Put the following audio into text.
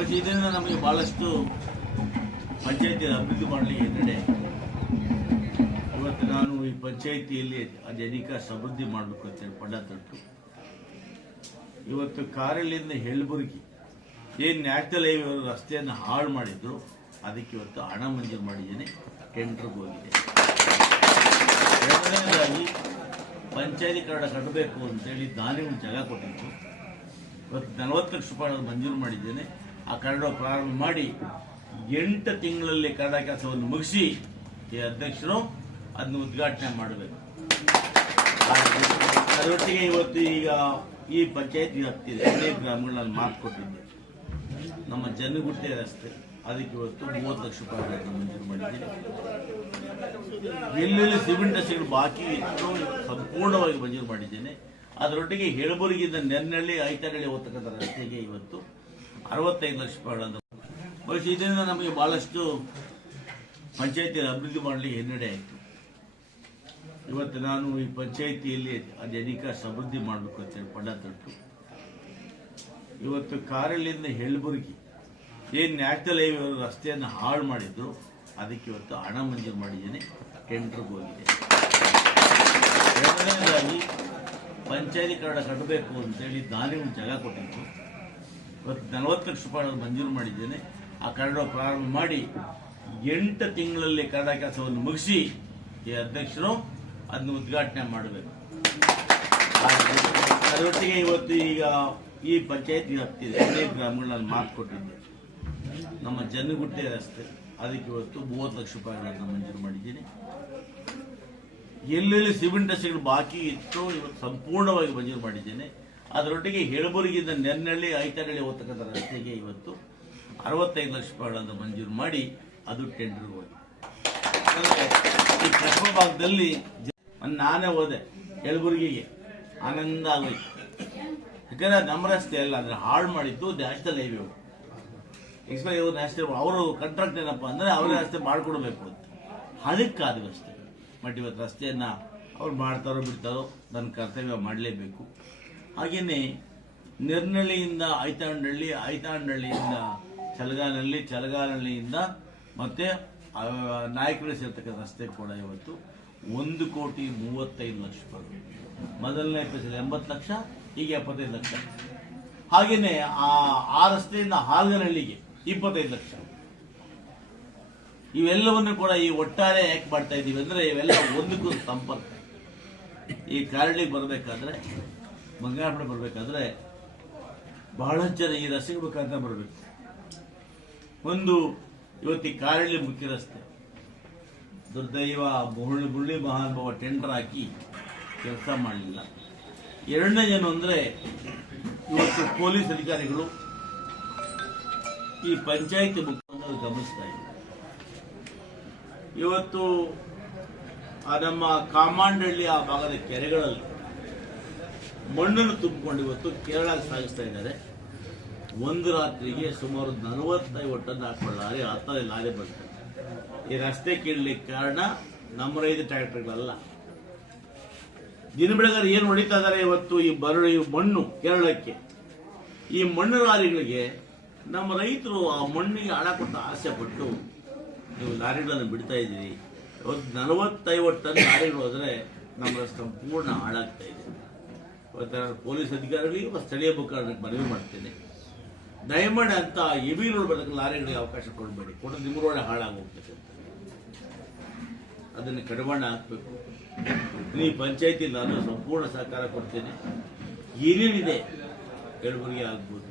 ಬಹುಶಃ ಇದರಿಂದ ನಮಗೆ ಬಹಳಷ್ಟು ಪಂಚಾಯತಿ ಅಭಿವೃದ್ಧಿ ಮಾಡಲಿಕ್ಕೆ ಹಿನ್ನಡೆ. ಇವತ್ತು ನಾನು ಈ ಪಂಚಾಯಿತಿಯಲ್ಲಿ ಅಧಿಕ ಸಮೃದ್ಧಿ ಮಾಡಬೇಕು ಅಂತೇಳಿ ಪಣ ತೊಟ್ಟು ಇವತ್ತು ಕಾರಲ್ಲಿಂದ ಹೆಳ್ಬುರ್ಗಿ ಏನು ನ್ಯಾಷನಲ್ ಹೈವೇ ರಸ್ತೆಯನ್ನು ಹಾಳು ಮಾಡಿದ್ರು, ಅದಕ್ಕೆ ಇವತ್ತು ಹಣ ಮಂಜೂರು ಮಾಡಿದ್ದೇನೆ, ಟೆಂಡರ್ಗೆ ಹೋಗಿದೆ. ಎರಡನೇದಾಗಿ ಪಂಚಾಯತಿ ಕನ್ನಡ ಕಟ್ಟಬೇಕು ಅಂತೇಳಿ ದಾನಿಗಳು ಜಾಗ ಕೊಟ್ಟಿದ್ದು ಇವತ್ತು ನಲವತ್ತು ಲಕ್ಷ ರೂಪಾಯಿ ಮಂಜೂರು ಮಾಡಿದ್ದೇನೆ. ಆ ಕನ್ನಡ ಪ್ರಾರಂಭ ಮಾಡಿ ಎಂಟು ತಿಂಗಳಲ್ಲಿ ಕನ್ನಡ ಕೆಲಸವನ್ನು ಮುಗಿಸಿ ಈ ಅಧ್ಯಕ್ಷರು ಅದನ್ನು ಉದ್ಘಾಟನೆ ಮಾಡಬೇಕು. ಅದರೊಟ್ಟಿಗೆ ಇವತ್ತು ಈಗ ಈ ಪಂಚಾಯತ್ ವ್ಯಾಪ್ತಿಯಲ್ಲಿ ಅನೇಕ ಗ್ರಾಮಗಳಲ್ಲಿ ಮಾತು ನಮ್ಮ ಜನಗುಟ್ಟೆ ರಸ್ತೆ, ಅದಕ್ಕೆ ಇವತ್ತು ಮೂವತ್ತು ಲಕ್ಷ ರೂಪಾಯಿ ಮಂಜೂರು ಮಾಡಿದ್ದೀನಿ ಎಲ್ಲೆಲ್ಲಿ ಸಿಮೆಂಟ್ ರಸ್ತೆಗಳು ಬಾಕಿ ಇತ್ತು ಸಂಪೂರ್ಣವಾಗಿ ಮಂಜೂರು ಮಾಡಿದ್ದೇನೆ. ಅದರೊಟ್ಟಿಗೆ ಹೆಳಬುರ್ಗಿಂದ ನೆನ್ನಳ್ಳಿ ಐತನಹಳ್ಳಿ ಹೋಗ್ತಕ್ಕಂಥ ರಸ್ತೆಗೆ ಇವತ್ತು ಅರವತ್ತೈದು ಲಕ್ಷ ರೂಪಾಯಿಗಳನ್ನು ಬಹುಶಃ ಇದರಿಂದ ನಮಗೆ ಬಹಳಷ್ಟು ಪಂಚಾಯಿತಿ ಅಭಿವೃದ್ಧಿ ಮಾಡಲಿಕ್ಕೆ ಹಿನ್ನಡೆ ಆಯಿತು. ಇವತ್ತು ನಾನು ಈ ಪಂಚಾಯಿತಿಯಲ್ಲಿ ಅಧಿಕ ಸಮೃದ್ಧಿ ಮಾಡಬೇಕು ಅಂತೇಳಿ ಪಣ ತೊಟ್ಟು. ಇವತ್ತು ಕಾರಲ್ಲಿಂದ ಹೆಲ್ಬುರ್ಗಿ ಏನು ನ್ಯಾಷನಲ್ ಹೈವೇ ರಸ್ತೆಯನ್ನು ಹಾಳು ಮಾಡಿದ್ರು, ಅದಕ್ಕೆ ಇವತ್ತು ಹಣ ಮಂಜೂರು ಮಾಡಿದ್ದೇನೆ, ಟೆಂಡರ್ಗೆ ಹೋಗಿದೆ. ಎರಡನೇದಾಗಿ ಪಂಚಾಯತಿ ಕಟ್ಟಬೇಕು ಅಂತೇಳಿ ದಾನಿಗಳು ಜಾಗ ಕೊಟ್ಟಿದ್ದು ಇವತ್ತು ನಲವತ್ತು ಲಕ್ಷ ರೂಪಾಯಿ ಮಂಜೂರು ಮಾಡಿದ್ದೇನೆ. ಆ ಕನ್ನಡ ಪ್ರಾರಂಭ ಮಾಡಿ ಎಂಟು ತಿಂಗಳಲ್ಲಿ ಕನ್ನಡ ಕೆಲಸವನ್ನು ಮುಗಿಸಿ ಈ ಅಧ್ಯಕ್ಷರು ಅದನ್ನ ಉದ್ಘಾಟನೆ ಮಾಡಬೇಕು. ಅದರೊಟ್ಟಿಗೆ ಇವತ್ತು ಈಗ ಈ ಪಂಚಾಯತ್ ವ್ಯಾಪ್ತಿದೆ ಅನೇಕ ಗ್ರಾಮಗಳಲ್ಲಿ ಮಾತು ಕೊಟ್ಟಿದ್ದೆ. ನಮ್ಮ ಜನಗುಟ್ಟೆ ರಸ್ತೆ, ಅದಕ್ಕೆ ಇವತ್ತು ಮೂವತ್ತು ಲಕ್ಷ ರೂಪಾಯಿಗಳನ್ನು ಮಂಜೂರು ಮಾಡಿದ್ದೀನಿ. ಎಲ್ಲೆಲ್ಲಿ ಸಿಮೆಂಟ್ ರಸ್ತೆಗಳು ಬಾಕಿ ಇತ್ತು ಇವತ್ತು ಸಂಪೂರ್ಣವಾಗಿ ಮಂಜೂರು ಮಾಡಿದ್ದೇನೆ. ಅದರೊಟ್ಟಿಗೆ ಹೆಳಬುರ್ಗಿಂದ ನೆನ್ನಳ್ಳಿ ಐತನಹಳ್ಳಿ ಹೋಗ್ತಕ್ಕಂಥ ರಸ್ತೆಗೆ ಇವತ್ತು ಅರವತ್ತೈದು ಲಕ್ಷ ರೂಪಾಯಿಗಳನ್ನು ಮಂಜೂರು ಮಾಡಿ ಅದು ಟೆಂಡರ್ ಹೋಗಿ ಈ ಪ್ರಥಮ ಭಾಗದಲ್ಲಿ ನಾನೇ ಹೋದೆ ಯಲಬುರ್ಗಿಗೆ. ಆನಂದ ಆಗೋಯ್ತು ಯಾಕಂದ್ರೆ ನಮ್ಮ ರಸ್ತೆ ಅಲ್ಲ, ಅಂದ್ರೆ ಹಾಳು ಮಾಡಿದ್ದು ನ್ಯಾಷನಲ್ ಹೈವೇ ಎಕ್ಸ್ಪೈ ನ್ಯಾಷನಲ್ ಅವರು ಕಾಂಟ್ರಾಕ್ಟ್ ಏನಪ್ಪ ಅಂದ್ರೆ ಅವರೇ ರಸ್ತೆ ಮಾಡಿಕೊಡ್ಬೇಕು ಅಂತ. ಹಣಕ್ಕಾದ್ವಿ ಅಷ್ಟೇ. ಬಟ್ ಇವತ್ತು ರಸ್ತೆಯನ್ನ ಅವ್ರು ಮಾಡ್ತಾರೋ ಬಿಡ್ತಾರೋ ನನ್ನ ಕರ್ತವ್ಯ ಮಾಡಲೇಬೇಕು. ಹಾಗೆಯೇ ನಿರ್ನಳ್ಳಿಯಿಂದ ಐತಾಂಡಳ್ಳಿ ಐತಾಂಡಳ್ಳಿಯಿಂದ ಚಲಗಾನಹಳ್ಳಿ ಚಲಗಾನಹಳ್ಳಿಯಿಂದ ಮತ್ತೆ ನಾಯಕರು ಸೇರ್ತಕ್ಕಂಥ ರಸ್ತೆ ಕೂಡ ಇವತ್ತು ಒಂದು ಕೋಟಿ ಮೂವತ್ತೈದು ಲಕ್ಷ ರೂಪಾಯಿ ಮೊದಲನೇ ಫಸಲ್ ಎಂಬತ್ತು ಲಕ್ಷ ಈಗ ಎಪ್ಪತ್ತೈದು ಲಕ್ಷ. ಹಾಗೆಯೇ ಆ ಆ ರಸ್ತೆಯಿಂದ ಹಾಲ್ಗನಹಳ್ಳಿಗೆ ಇಪ್ಪತ್ತೈದು ಲಕ್ಷ. ಇವೆಲ್ಲವನ್ನು ಕೂಡ ಈ ಒಟ್ಟಾರೆ ಯಾಕೆ ಮಾಡ್ತಾ ಇದ್ದೀವಿ ಅಂದ್ರೆ ಇವೆಲ್ಲ ಒಂದಕ್ಕೂ ಸಂಪರ್ಕ. ಈ ಕಾರಣಿಗೆ ಬರಬೇಕಾದ್ರೆ ಬಂಗಾರಪಡೆ ಬರಬೇಕಾದ್ರೆ ಬಹಳಷ್ಟು ಜನ ಈ ರಸ್ತೆಗೆ ಮುಖಾಂತರ ಬರಬೇಕು. ಒಂದು ಇವತ್ತು ಕಾರಳ್ಳಿ ಮುಖ್ಯ ರಸ್ತೆ. ದುರ್ದೈವ ಮುಳ್ಳಿ ಮುಳ್ಳಿ ಮಹಾನುಭಾವ ಟೆಂಡರ್ ಹಾಕಿ ಕೆಲಸ ಮಾಡಲಿಲ್ಲ. ಎರಡನೇ ಏನು ಅಂದ್ರೆ ಇವತ್ತು ಪೊಲೀಸ್ ಅಧಿಕಾರಿಗಳು ಈ ಪಂಚಾಯಿತಿ ಮುಖ್ಯ ಗಮನಿಸ್ತಾ ಇದ್ದಾರೆ. ಇವತ್ತು ನಮ್ಮ ಕಾಮಾಂಡಳ್ಳಿ ಆ ಭಾಗದ ಕೆರೆಗಳಲ್ಲಿ ಮಣ್ಣನ್ನು ತುಂಬಿಕೊಂಡು ಇವತ್ತು ಕೇರಳಕ್ಕೆ ಸಾಗಿಸ್ತಾ ಇದ್ದಾರೆ. ಒಂದು ರಾತ್ರಿಗೆ ಸುಮಾರು ನಲವತ್ತೈದು ಟನ್ ಹಾಕೊಂಡು ಲಾರಿ ಹತ್ತನೇ ಲಾರಿ ಬರ್ತದೆ ಈ ರಸ್ತೆ ಕೀಳಲಿಕ್ಕೆ ಕಾರಣ ನಮ್ಮ ರೈತ ಟ್ರ್ಯಾಕ್ಟರ್ಗಳಲ್ಲ. ದಿನ ಬೆಳಗಾರೆ ಏನು ಹೊಡಿತಾ ಇದ್ದಾರೆ ಇವತ್ತು ಈ ಬರಡು ಈ ಮಣ್ಣು ಕೇರಳಕ್ಕೆ? ಈ ಮಣ್ಣು ಲಾರಿಗಳಿಗೆ ನಮ್ಮ ರೈತರು ಆ ಮಣ್ಣಿಗೆ ಹಣ ಕೊಟ್ಟು ಆಸೆ ಪಟ್ಟು ನೀವು ಲಾರಿಗಳನ್ನು ಬಿಡ್ತಾ ಇದ್ದೀರಿ. ಇವತ್ತು ನಲವತ್ತೈವತ್ತು ಟನ್ ಲಾರಿಗಳು ಹೋದರೆ ನಮ್ಮ ಸಂಪೂರ್ಣ ಹಾಳಾಗ್ತಾ ಇದೆ. ನಾನು ಪೊಲೀಸ್ ಅಧಿಕಾರಿಗಳಿಗೆ ಮತ್ತು ಸ್ಥಳೀಯ ಮುಖಂಡರಿಗೆ ಮನವಿ ಮಾಡ್ತೇನೆ. ದಯಮಾಡಿ ಅಂತ ಎವಿ ರೋಡ್ ಬರ್ತಕ್ಕ ಲಾರಿಗಳಿಗೆ ಅವಕಾಶ ಕೊಡಬೇಡಿ. ಕೊಟ್ಟು ನಿಮ್ಮ ರೋಡ್ ಹಾಳಾಗೋಗ್ತದೆ ಅದನ್ನು ಕಡಿವಾಣ ಹಾಕಬೇಕು. ಈ ಪಂಚಾಯತಿ ನಾನು ಸಂಪೂರ್ಣ ಸಹಕಾರ ಕೊಡ್ತೇನೆ. ಏನೇನಿದೆ ಎಳಬುರ್ಗಿ ಆಗ್ಬೋದು.